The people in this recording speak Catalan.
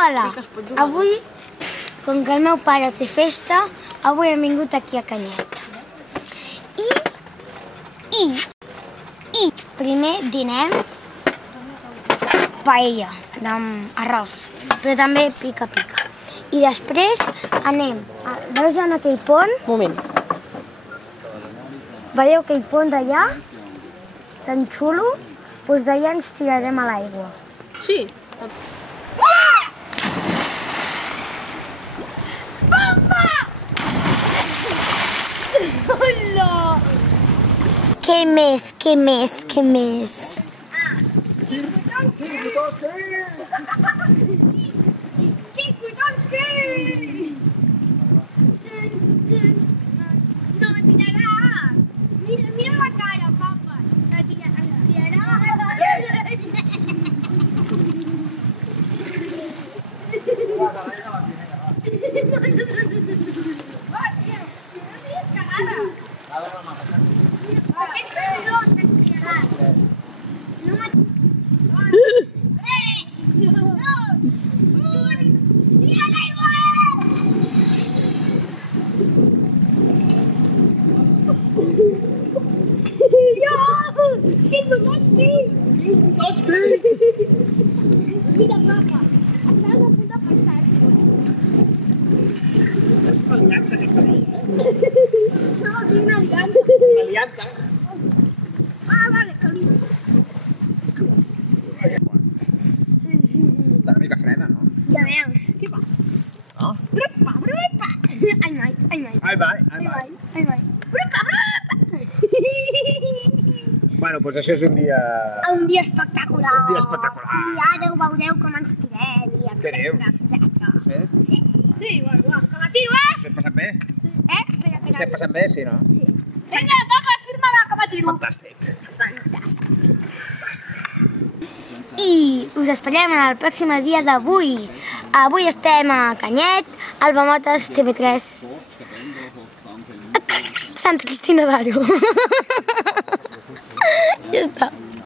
Hola, avui, com que el meu pare té festa, avui hem vingut aquí a Canyet. I primer dinem paella, amb arròs, però també pica-pica. I després anem, veus en aquell pont? Moment. Veieu aquell pont d'allà? Tan xulo? Doncs d'allà ens tirarem a l'aigua. Sí. Què més, què més, què més? No me tiraràs! Mira la cara, papa! Ens Mira, papa, estàs a punt de pensar-t'ho. És una aliança aquesta noia, No, tinc una aliança. Una aliança. Vale, calma. Està una mica freda, no? Ja veus. Què va? No? Brupa! Ai, mai. Ai, vai. Brupa! Bueno, doncs això és un dia... Un dia espectacular. Un dia espectacular. I ara ho veureu com ens tirem, i Teniu? etcètera. Sí? Sí, bueno, va, que la tiro, Us hem passat bé? Espera. Us hem passat bé, sí, no? Sí. Vinga, papa, firma-la, que la tiro. Fantàstic. Fantàstic. I us esperem en el pròxim dia d'avui. Avui estem a Canyet, Alba Motes, TV3. Santa Cristina d'Aro. Ja està.